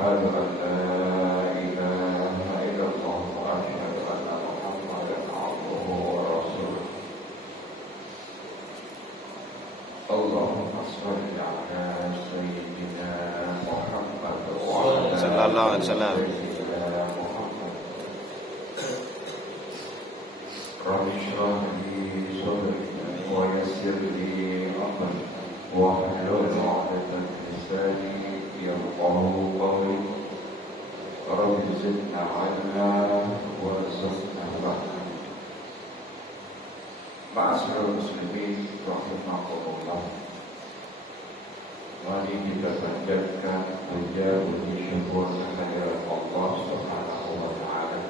أشهد أن لا إله إلا الله وأشهد أن محمدا عبده ورسوله. اللهم صل على سيدنا محمد وعلى صلى الله عليه وسلم. سيدنا محمد. رب اشرح لي صدري ويسر لي أمري واحلل عقدة من لساني يفقهوا قولي. رب زدنا علما وارزقنا فهما. Ma'asyiral muslimin rahimakumullah. Mari kita panjatkan puja puji syukur kehadirat Allah Subhanahu wa taala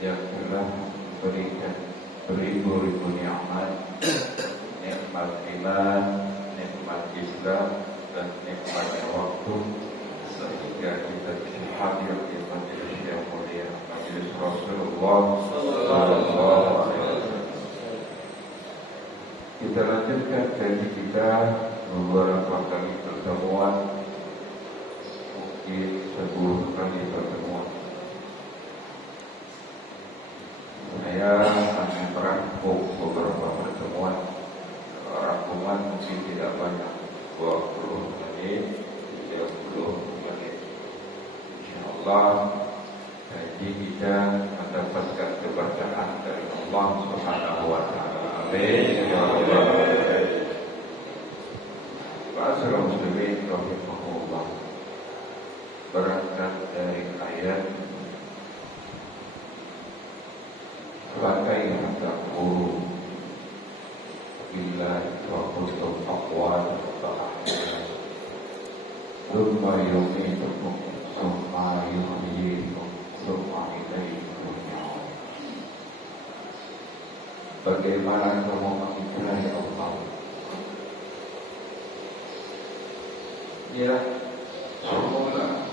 yang telah memberikan beribu-ribu nikmat, nikmat iman, nikmat Islam, dan nikmatnya waktu, sehingga kita bisa hadir di majelis yang mulia, majelis Rasulullah sallallahu alaihi wasallam. Kita lanjutkan kaji kita beberapa kali pertemuan, mungkin 10 kali pertemuan. Saya hanya merangkum beberapa pertemuan. Rangkuman mungkin tidak banyak, 20 menit, 30 menit. InsyaAllah kaji kita mendapatkan keberkahan dari Allah Subhanahu wa taala. Amin ya rabbal alamin. Ma'asyiral muslimin rahimahullah. Berangkat dari ayat Fakai takfuru billahi wa kuntum aqwan fa'ahya thumma yumitukum thumma yuhyikum thumma ilaihi turja'un. Bagaimana kamu mengikuti Allah? Ya, semula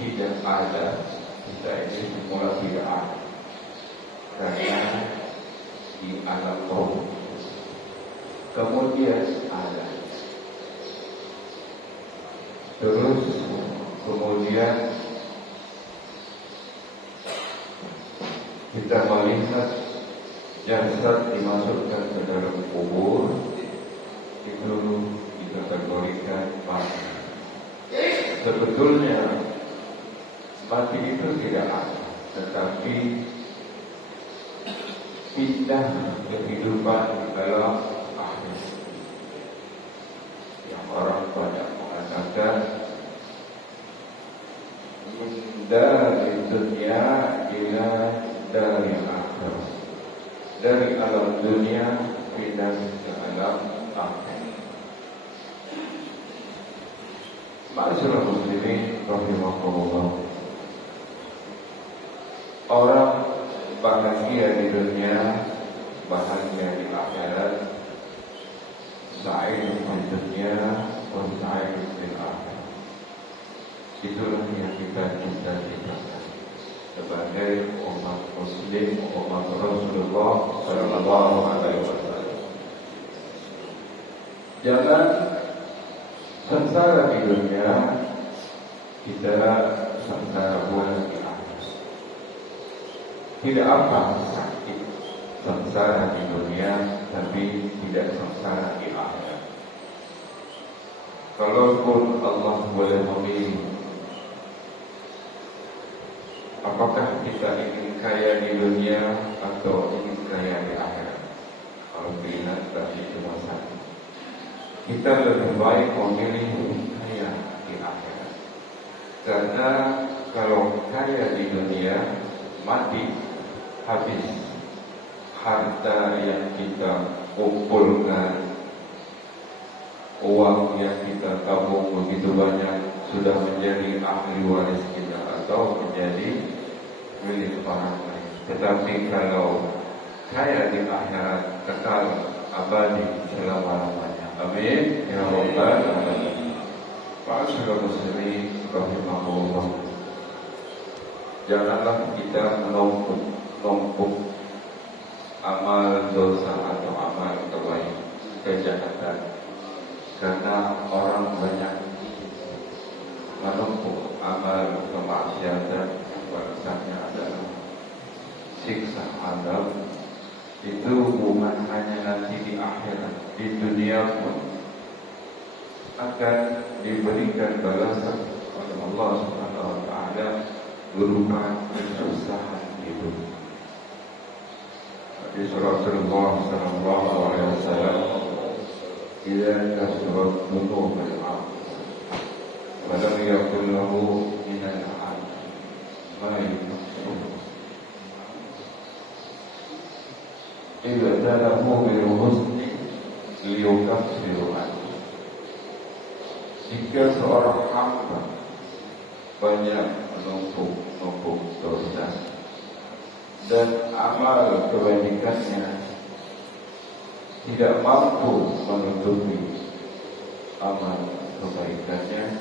tidak ada, kita ini semula tidak ada. Karena di alam roh kemudian ada, terus kemudian kita melihat jasad dimasukkan ke dalam kubur, itu dikategorikan mati. Sebetulnya mati itu tidak ada, tetapi pindah kehidupan di dalam akhir. Yang orang banyak mengatakan dari dunia ila dari akhir, dari alam dunia pindah ke alam akhir. Ma'asyiral muslimin rahimakumullah. Orang bahagia di dunia, bahagia di akhirat, sa'id di dunia, wa sa'id di akhirat. Itulah yang kita cita-citakan sebagai umat muslim, umat Rasulullah sallallahu alaihi wasallam. Jangan sengsara di dunia, kita sengsara pula di akhirat. Tidak apa sakit sengsara di dunia, tapi tidak sengsara di akhirat. Kalaupun Allah boleh memilih, apakah kita ingin kaya di dunia atau ingin kaya di akhirat? Kalau pilihan berarti cuma satu. Kita lebih baik memilih kaya di akhirat. Karena kalau kaya di dunia, mati, habis harta yang kita kumpulkan, uang yang kita tabung begitu banyak, sudah menjadi ahli waris kita atau menjadi milik orang lain. Tetapi kalau kaya di akhirat, kekal abadi selama-lamanya. Amin ya rabbal alamin. Ma'asyiral muslimin rahimahullah. Janganlah kita menumpuk amal dosa atau amal kebaik, kejahatan, karena orang banyak menumpuk amal kemaksiatan yang balasannya adalah siksa azab, itu bukan hanya nanti di akhirat, di dunia pun akan diberikan balasan oleh Allah Subhanahu wa taala berupa kesusahan hidup. Di surah Rasulullah sallallahu alaihi wasallam, "Idza kasurat dhunubul 'abd wa lam yakul lahu min al-'abd ma yusur illa dalahu bil husni liyukaffiru anhu." Jika seorang hamba banyak menumpuk dosa dan amal kebajikannya tidak mampu menutupi amal kebaikannya,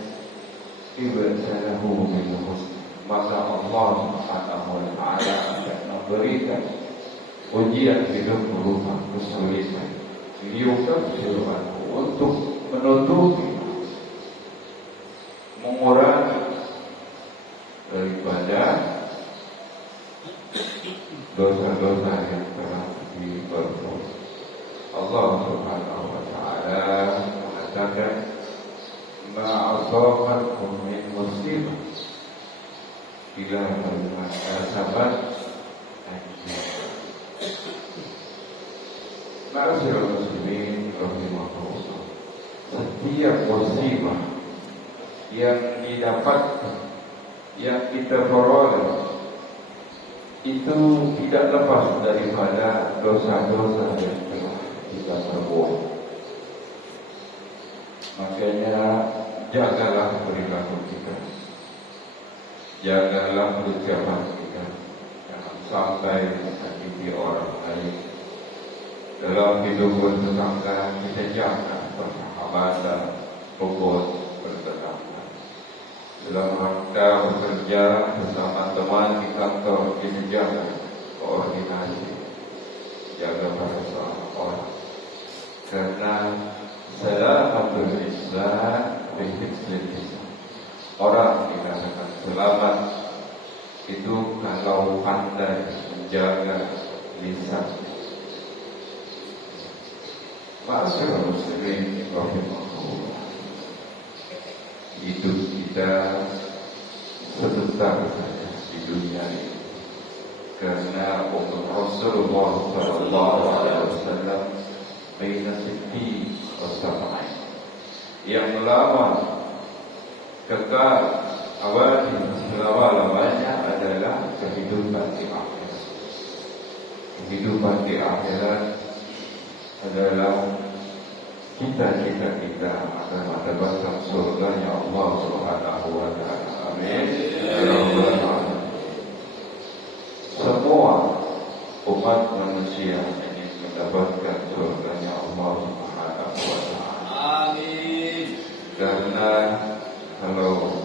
ibadahu bil husn, maka Allah Subhanahu wa taala akan memberikan ujian hidup berupa kesulitan, liyukaffiru anhu, untuk menutupi, mengurangi daripada dosa-dosa yang telah diperbuat. Allah Subhanahu wa taala mengatakan, "Ma asabakum min musibah illa bima kasabat aydikum." Ma'asyiral muslimin rahimakumullah, setiap musibah yang didapatkan, yang kita peroleh, itu tidak lepas daripada dosa-dosa yang telah kita perbuat. Makanya jagalah perilaku kita, jagalah ucapan kita, jangan sampai menyakiti orang lain. Dalam hidup bertetangga kita jaga persahabatan, hubungan bertetangga. Dalam rangka bekerja bersama teman di kantor, kita jaga koordinasi, jaga bahasa orang. Karena selamatul lisan bihifdzil lisan. Orang dikatakan selamat itu kalau pandai menjaga lisan. Ma'asyiral muslimin rahimakumullah, hidup kita sebentar saja di dunia ini, karena umur Rasulullah sallallahu alaihi wasallam baina sitti was-sab'in, yang lama kekal abadi selama-lamanya adalah kehidupan di akhirat. Kehidupan di akhirat adalah cita-cita kita akan mendapatkan surganya Allah Subhanahu wa taala. Amin. Semua umat manusia ingin mendapatkan surganya Allah Subhanahu wa taala. Amin. Karena kalau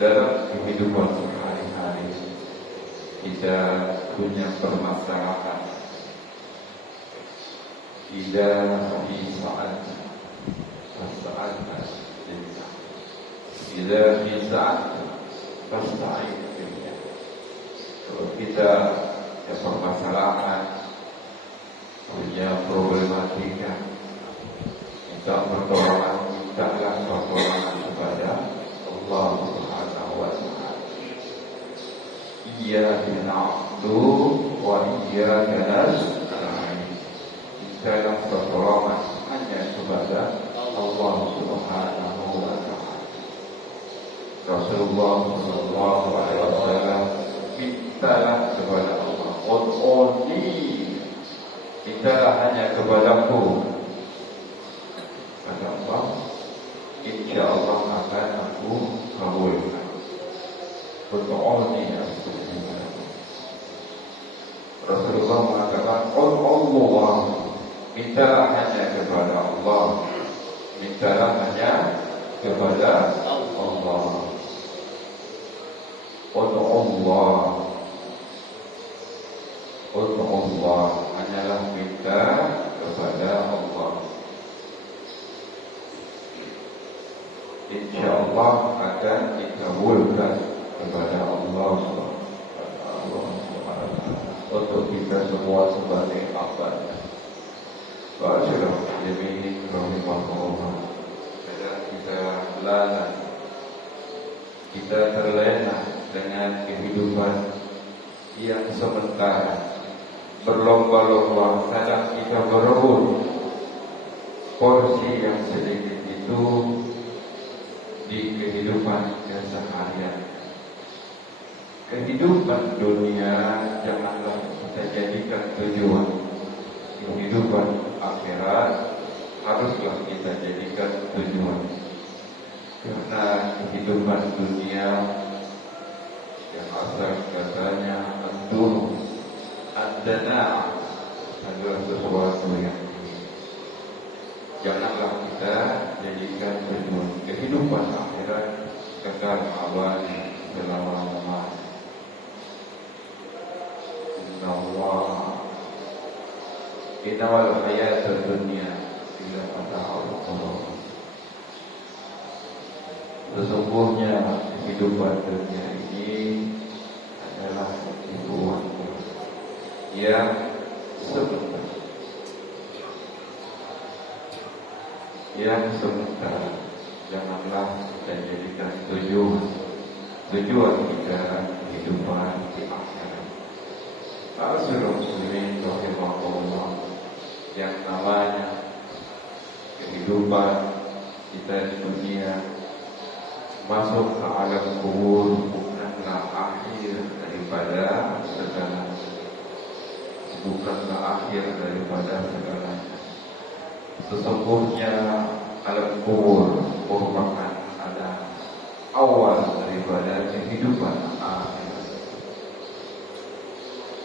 dalam kehidupan sehari-hari kita punya permasalahan, إذا في سعة فاستعذ بالله، إذا في سعة فاستعذ بالله. Kalau kita punya permasalahan, punya problematika, minta pertolongan, mintalah pertolongan kepada Allah Subhanahu wa taala. Iyyaka na'budu wa iyyaka nasta'in. Dalam pertolongan hanya kepada Allah Subhanahu wa taala. Rasulullah sallallahu alaihi wasallam mintalah kepada Allah, "Ud'uni", mintalah hanya kepadaku, kata Allah, insyaallah akan aku kabulkan. "Ud'uni astajib lakum." Rasulullah mengatakan, "Allah", mintalah hanya kepada Allah, mintalah hanya kepada Allah. Allah, hanyalah minta kepada Allah. insyaallah akan dikabulkan kepada Allah untuk kita semua sebagai hamba. Ba'asyirah muslimin rahimahullah. Dan kita lalai, kita terlena dengan kehidupan yang sementara, berlomba-lomba, kadang kita berebut porsi yang sedikit itu di kehidupan keseharian. Kehidupan dunia janganlah kita jadikan tujuan. Kehidupan akhirat haruslah kita jadikan tujuan. Karena kehidupan dunia yang asal katanya antum adana adalah sesuatu yang janganlah kita jadikan tujuan. Kehidupan akhirat kekal abadi selama-lamanya. Innamal hayatud dunya illa mata'ul ghurur. Sesungguhnya kehidupan dunia ini adalah hiburan yang sebentar. Yang sementara. Janganlah kita jadikan tujuan kita kehidupan di akhirat. Ba'asyirah muslimin rahimahullah. Yang namanya kehidupan kita di dunia masuk ke alam kubur bukanlah akhir daripada segala, bukanlah akhir daripada segalanya. Sesungguhnya alam kubur merupakan ada awal daripada kehidupan akhirat.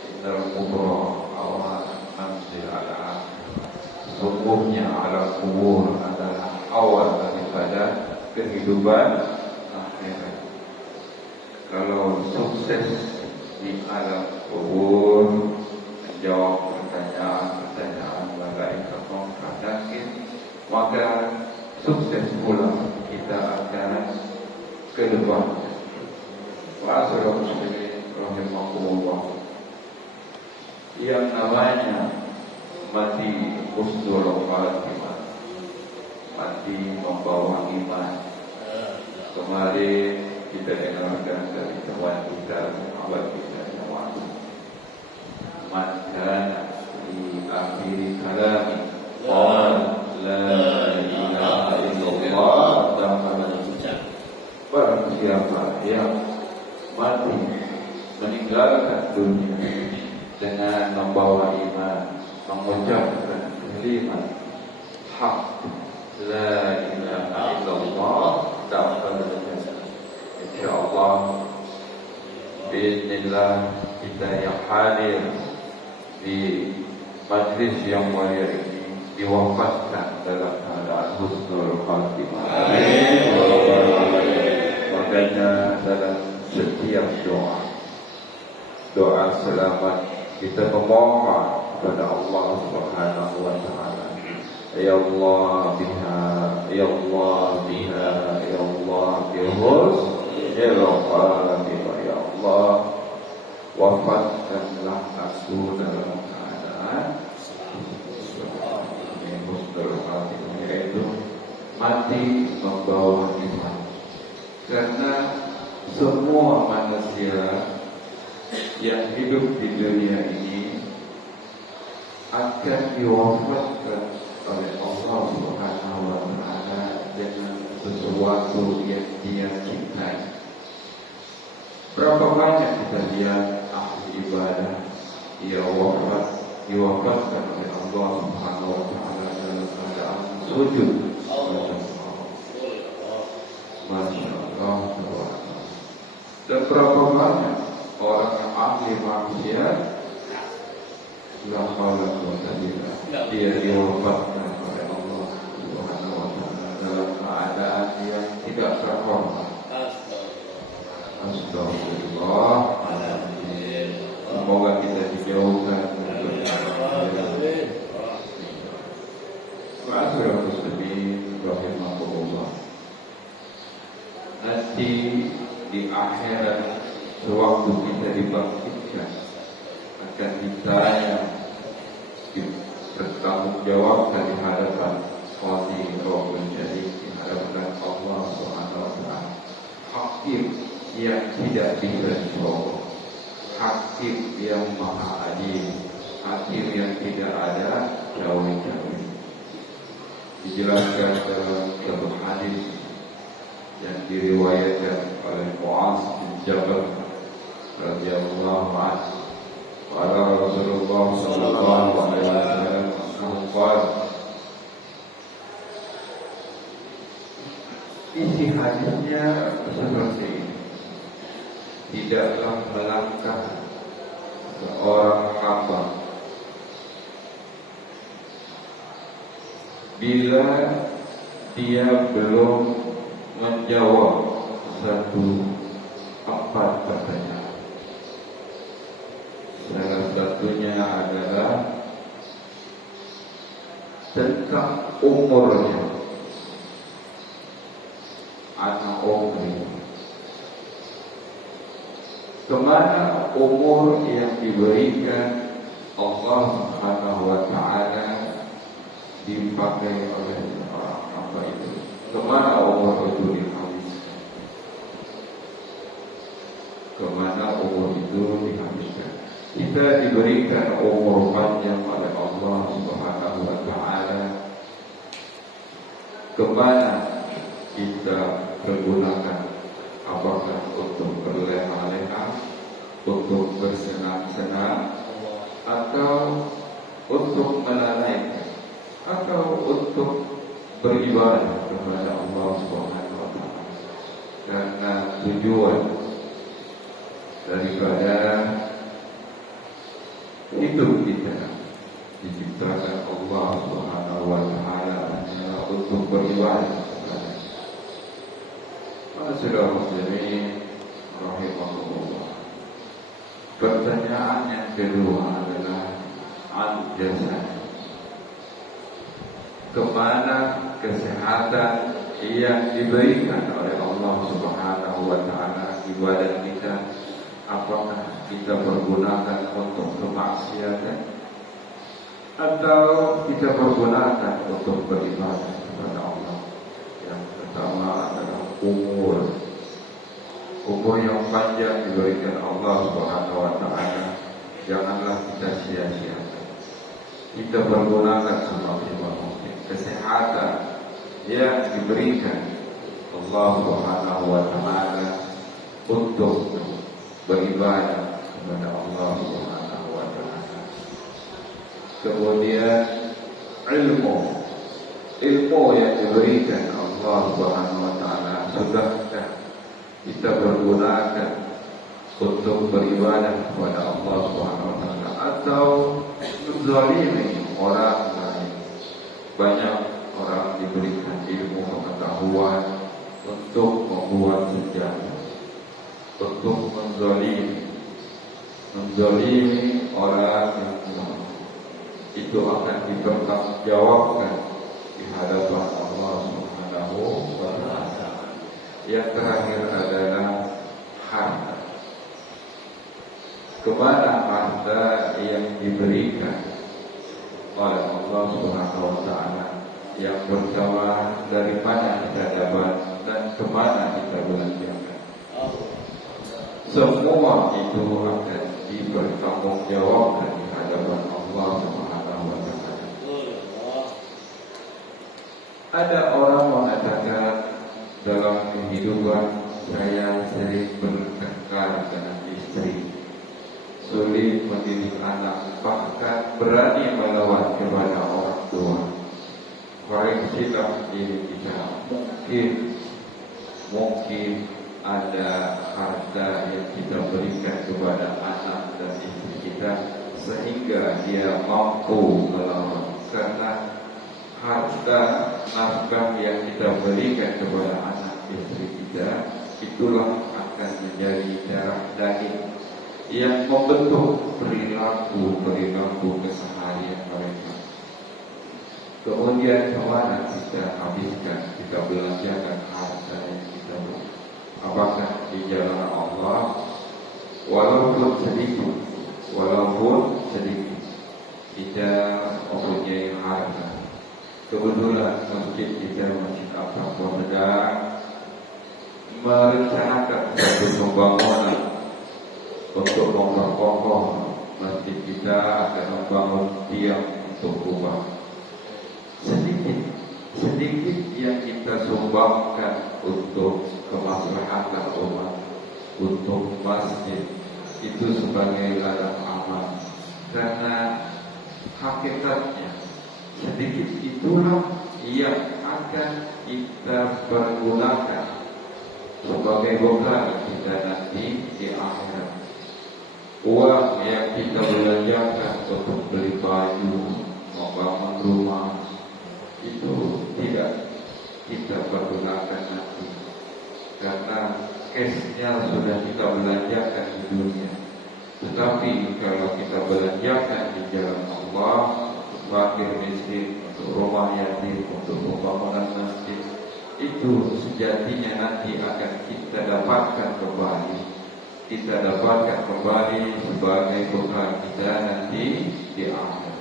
Innal kubur awal manzil al-akhir. Sesungguhnya alam kubur adalah awal daripada kehidupan akhirat. Kalau sukses di alam kubur, menjawab pertanyaan malaikat munkar nakir, maka sukses pula kita akan ke depan. Wa'asyirah muslimin rahimahullah. Yang namanya mati husnul khatimah, mati membawa iman. Kemarin kita dengarkan dari teman kita, sahabat kita yang waktu maka di akhir kalami qala la ilaha illallah dan barang siapa yang mati meninggalkan dunia dengan membawa iman, mengucapkan kalimat hak la ilaha illallah dakhala jannah. Insyaallah bismillah kita yang hadir di majlis yang mulia ini diwafatkan dalam keadaan husnul khatimah. Amin. Makanya dalam setiap doa selamat kita memohon kepada Allah Subhanahu wa taala. Ya Allah biha, ya Allah biha, ya Allah bihus, ya Allah ya Allah wafatkanlah aku dalam keadaan husnul khatimah, yaitu mati membawa iman. Karena semua manusia yang hidup di dunia ini akan diwafatkan oleh Allah Subhanahu wa taala dengan sesuatu yang Dia cintai. Berapa banyak kita lihat ahli ibadah diwafatkan oleh Allah Subhanahu wa taala dalam keadaan sujud. Masya Allah. Dan berapa banyak orang yang ahli maksiat la haula wa la quwwata dia diwafatkan oleh Allah Subhanahu wa taala dalam keadaan yang tidak terhormat. Astagfirullah. Semoga kita dijauhkan dari Ma'asyiral muslimin rahimahullah. di akhirat sewaktu kita dibangkitkan akan ditanya, bertanggung jawab di hadapan Qadhi Rabbul Jalil, di hadapan Allah Subhanahu wa taala. Hakim yang tidak bisa dicoba, hakim yang maha adil, hakim yang tidak ada cawe-cawe. Dijelaskan dalam satu hadis yang diriwayatkan oleh Mu'adz bin Jabal radhiyallahu anhu, qala Rasulullah sallallahu alaihi wasallam qala, isi hadisnya seperti ini: tidaklah melangkah seorang hamba bila dia belum menjawab empat pertanyaan. Salah satunya adalah tentang umurnya, anak umri. Kemana umur yang diberikan Allah Subhanahu wa taala dipakai oleh orang hamba itu? Kemana umur itu dihabiskan? Kemana umur itu dihabiskan? Kita diberikan umur panjang oleh Allah Subhanahu wa taala. Kemana kita pergunakan? Apakah untuk berleha-leha, untuk bersenang-senang, atau untuk melalaikan, atau untuk beribadah kepada Allah Subhanahu wa taala? Karena tujuan daripada hidup kita diciptakan Allah Subhanahu wa taala adalah untuk beribadah. Saudara muslimin rahimahullah. Pertanyaan yang kedua adalah al-jasad. Kemana kesehatan yang diberikan oleh Allah Subhanahu wa taala di badan kita? Apakah kita pergunakan untuk kemaksiatan atau kita pergunakan untuk beribadah kepada Allah? Yang pertama adalah umur yang panjang diberikan Allah Subhanahu wa taala. Janganlah kita sia-siakan. Kita pergunakan semaksimal mungkin. Kesehatan yang diberikan Allah Subhanahu wa taala untuk beribadah kepada Allah Subhanahu wa taala. Kemudian ilmu yang diberikan Allah Subhanahu wa taala, sudahkah kita pergunakan untuk beribadah kepada Allah Subhanahu wa taala atau menzalimi orang lain? Banyak orang diberikan ilmu pengetahuan untuk membuat senjata, untuk menzalimi orang yang lain. Itu akan dipertanggungjawabkan di hadapan Allah Subhanahu wa taala. Yang terakhir adalah harta. Kemana harta yang diberikan oleh Allah Subhanahu wa taala? Yang pertama, dari mana kita dapat dan kemana kita belanjakan? Semua itu akan dipertanggungjawabkan di hadapan Allah Subhanahu wa taala. Ada orang mengatakan dalam kehidupan saya sering bertengkar dengan istri, sulit mendidik anak, bahkan berani melawan kepada orang tua. Koreksilah diri kita. Mungkin ada harta yang kita berikan kepada anak dan istri kita sehingga dia mampu melawan. Karena harta nafkah yang kita berikan kepada anak istri kita, itulah akan menjadi darah daging yang membentuk perilaku keseharian mereka. Kemudian kemana kita habiskan, kita belanjakan harta yang kita beri? apakah di jalan Allah, walaupun sedikit, kita mempunyai harta. Kebetulan masjid kita, Masjid Al-Taqwa sedang merencanakan satu pembangunan untuk memperkokoh masjid kita, akan membangun tiang untuk rumah. Sedikit yang kita sumbangkan untuk kemaslahatan umat, untuk masjid, itu sebagai ladang amal. Karena hakikatnya sedikit itulah yang akan kita pergunakan sebagai bekal kita nanti di akhirat. Uang yang kita belanjakan untuk beli baju, membangun rumah, itu tidak kita pergunakan nanti, karena cashnya sudah kita belanjakan di dunia. Tetapi kalau kita belanjakan di jalan Allah, untuk fakir miskin, untuk rumah yatim, untuk pembangunan masjid, itu sejatinya nanti akan kita dapatkan kembali. Kita dapatkan kembali sebagai bekal kita nanti di akhir.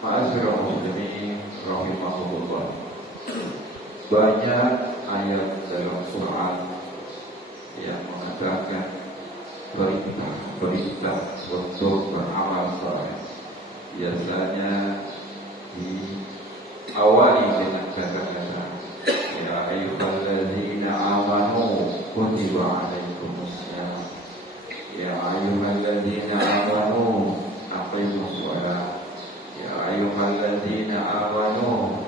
Ma'asyiral muslimin rahimahullah. Banyak ayat dalam Quran yang mengatakan perintah untuk beramal saleh. Biasanya diawali dengan kata-kata ya ayyuhalladzina amanu kutiba alaikumussyam. Ya ayyuhalladzina amanu aqimus shalah. Ya ayyuhalladzina amanu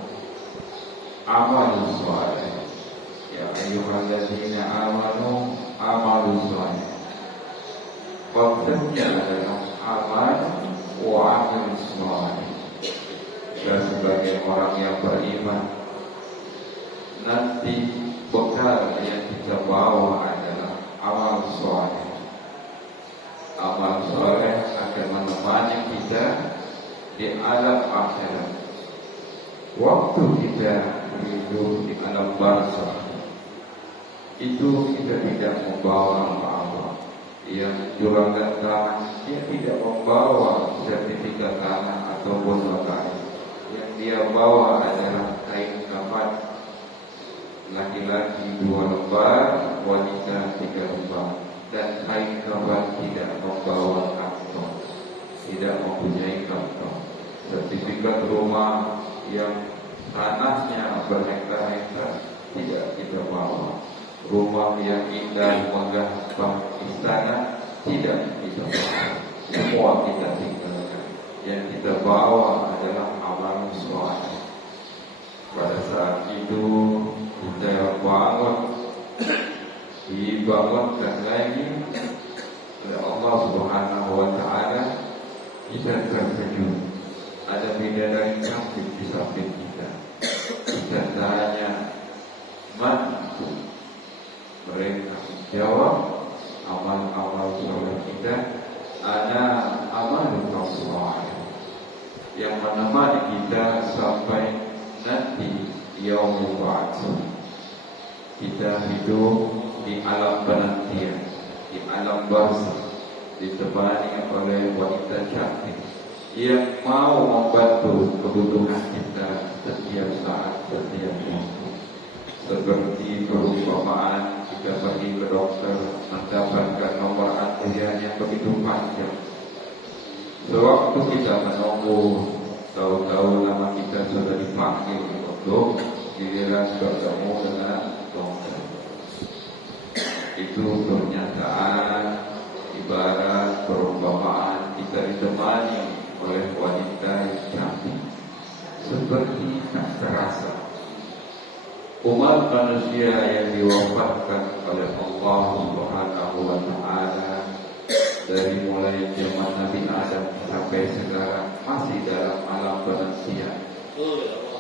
amalus saleh. Ya ayyuhalladzina amanu amalus saleh. Konsepnya adalah amal wa amal saleh. Kita sebagai orang yang beriman, nanti bekal yang kita bawa adalah amal saleh. Amal saleh akan menemani kita di alam akhirat. Waktu kita hidup di alam barzakh, itu kita tidak membawa apa-apa. Yang juragan tanah, dia tidak membawa sertifikat tanah ataupun notaris. Yang dia bawa adalah kain kafan, laki-laki 2 lembar, wanita 3 lembar. Dan kain kafan tidak membawa kantong, tidak mempunyai kantong. Sertifikat rumah yang tanahnya berhektar-hektar tidak kita bawa. Rumah yang indah megah istana tidak kita bawa. Semua kita tinggalkan. Yang kita bawa adalah amal saleh. Pada saat itu kita bangun, dibangunkan lagi oleh Allah Subhanahu wa taala, kita terkejut. Ada bidadari cantik di samping kita. Kita tanya, "Man?" Mereka jawab, amal-amal soleh kita, ana amal saleh, yang menemani kita sampai nanti yaumul ba'ats. Kita hidup di alam penantian, di alam barzakh, ditemani oleh wanita cantik yang mau membantu kebutuhan kita setiap saat, setiap waktu. Seperti perumpamaan kita pergi ke dokter mendapatkan nomor antrian yang begitu panjang. Sewaktu kita menunggu, tahu-tahu nama kita sudah dipanggil untuk giliran bertemu dengan dokter. Itu pernyataan ibarat perumpamaan kita ditemani oleh wanita yang cantik, seperti tak terasa. Umat manusia yang diwafatkan oleh Allah Subhanahu wa taala dari mulai zaman Nabi Adam sampai sekarang masih dalam alam penantian.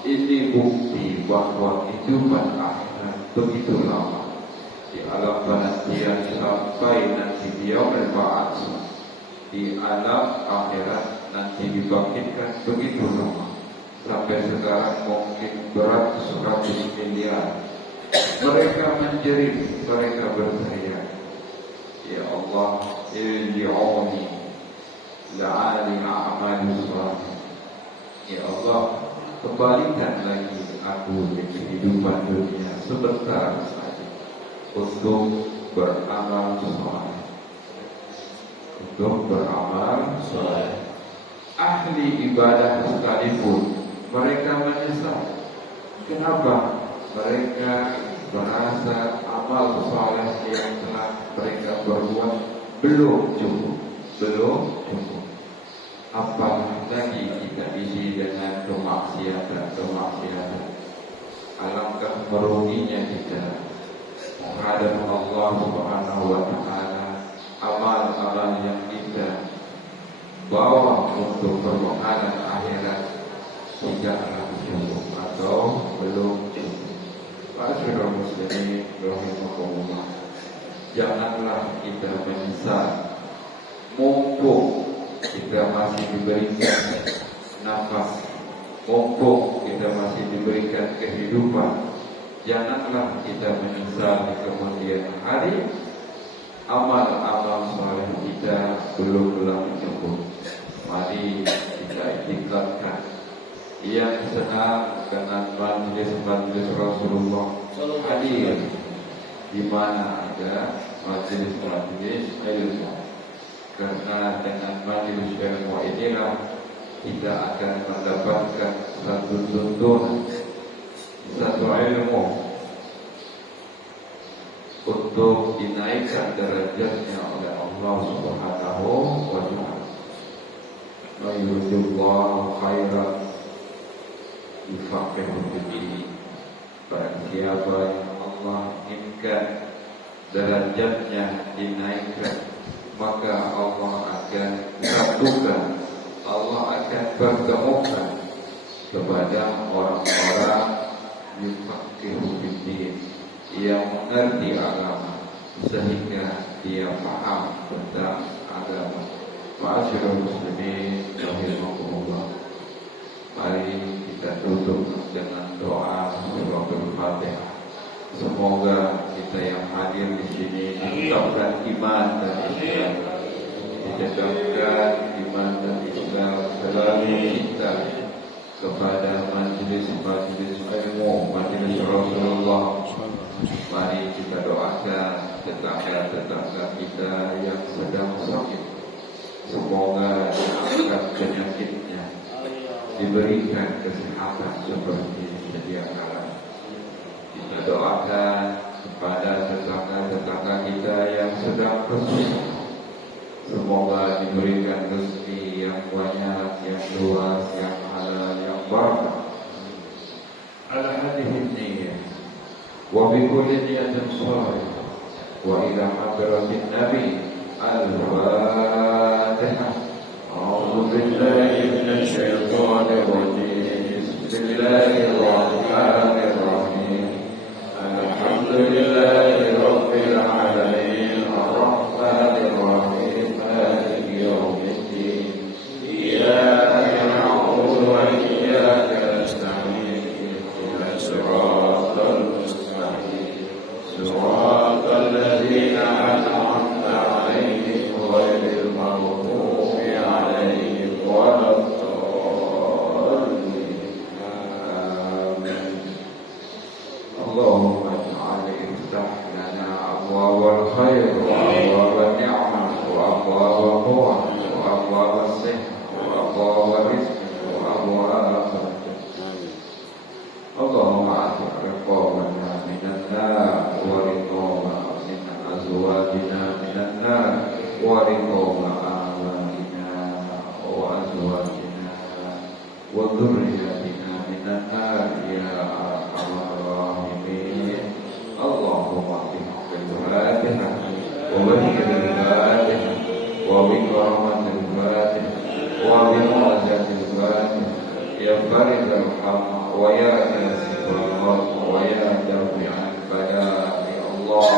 Ini bukti bahwa kehidupan akhirat begitu lama. Di alam penantian sampai nanti di yaumul ba'ats, di alam akhirat nanti dibangkitkan begitu lama. Sampai sekarang mungkin beratus-ratus miliar Mereka menjerit, mereka berteriak, ya Allah, irji'uni la'ali a'malu salih. Ya Allah, kembalikan lagi aku di kehidupan dunia sebentar saja untuk beramal saleh. Untuk beramal saleh. Ahli ibadah sekalipun mereka menyesal. Kenapa? Mereka merasa amal saleh yang telah mereka berbuat belum cukup. Apalagi kita isi dengan kemaksiatan. Alangkah meruginya kita menghadap Allah Subhanahu wa Ta'ala. Amal-amal yang kita bawa untuk permohonan akhirat tidaklah cukup atau belum cukup. Ma'asyiral muslimin rahimakumullah, janganlah kita menyesal mumpung kita masih diberikan nafas, mumpung kita masih diberikan kehidupan. Janganlah kita menyesal di kemudian hari amal-amal saleh kita belumlah cukup. Mari kita ikhtiarkan yang senang dengan majlis-majlis Rasulullah hadir di mana ada majlis-majlis ilmu. Karena dengan majlis ilmu inilah kita akan mendapatkan satu tuntunan, satu ilmu untuk dinaikkan derajatnya oleh Allah Subhanahu wa Ta'ala. Wa yuridullahu khairan yufaqihu fid-din. Barang siapa yang Allah inginkan derajatnya dinaikkan, maka Allah akan satukan, Allah akan pertemukan kepada orang-orang yufaqihu fid-din, yang mengerti agama sehingga dia paham tentang agama. Ma'asyiral muslimin rahimakumullah, mari kita tutup dengan doa suratul Fatihah. Semoga kita yang hadir di sini ditetapkan iman dan Islam, ditetapkan iman dan Islam, selalu cinta kepada majlis-majlis ilmu, majlis Rasulullah. Mari kita doakan tetangga-tetangga kita yang sedang sakit, semoga diangkat penyakitnya, diberikan kesehatan seperti sedia kala. Kita doakan kepada tetangga-tetangga kita yang sedang kesusahan, semoga diberikan rezeki yang banyak, yang luas, yang halal, yang barakah. Ala hadhihi niyyah wa bi kulli niyatin shalihah wa ila hadratin nabi al-Fatihah. A'udzu billahi minasy syaithanir rajim. Bismillahirrahmanirrahim. Alhamdulillahi rabbil alamin, ar-rahmanir rahim, maliki yaumiddin. Iyyaka na'budu wa iyyaka nasta'in. Ihdinas siratal mustaqim. Siratal ladzina an'amta 'alaihim ghairil maghdubi 'alaihim waladdallin. Amin. Allahumma ij'al iftah lana abwaabal khair wa abwaabal ni'mah wa abwaabal quwwah wa abwaabal sihhah wa abwaabal rizq wa abwaabal Allahumma a'tiq riqabana minan nar wa riqaba min azwajina minan nar wa riqaba abaina wa azwajina wa dhurriyyatina minan nar ya arhamar rahimin. Allahumma bihaqqil Fatihah wa bihaqqil Fatihah wa bi karamatil Fatihah wa bi mu'jizatil Fatihah ya faridal hamd wa ya nasibul khalq wa ya dafi'al bala'i Allah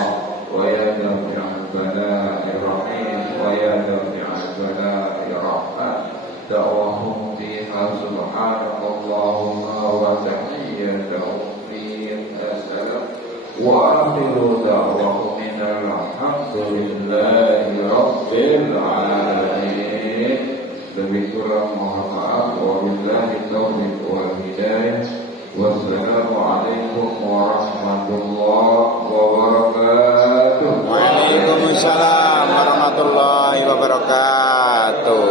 wa ya dafi'al bala'i rahim wa ya dafi'al bala'i rahman. Da'wahum fiha subhanakallahumma wa tahiyyatuhum fiha salam. Wa akhiru da'wahum alhamdulillahi rabbil alamin. Lebih kurang mohon maaf. Wabillahi taufiq wal hidayah. Wassalamualaikum warahmatullahi wabarakatuh. Waalaikumsalam warahmatullahi wabarakatuh.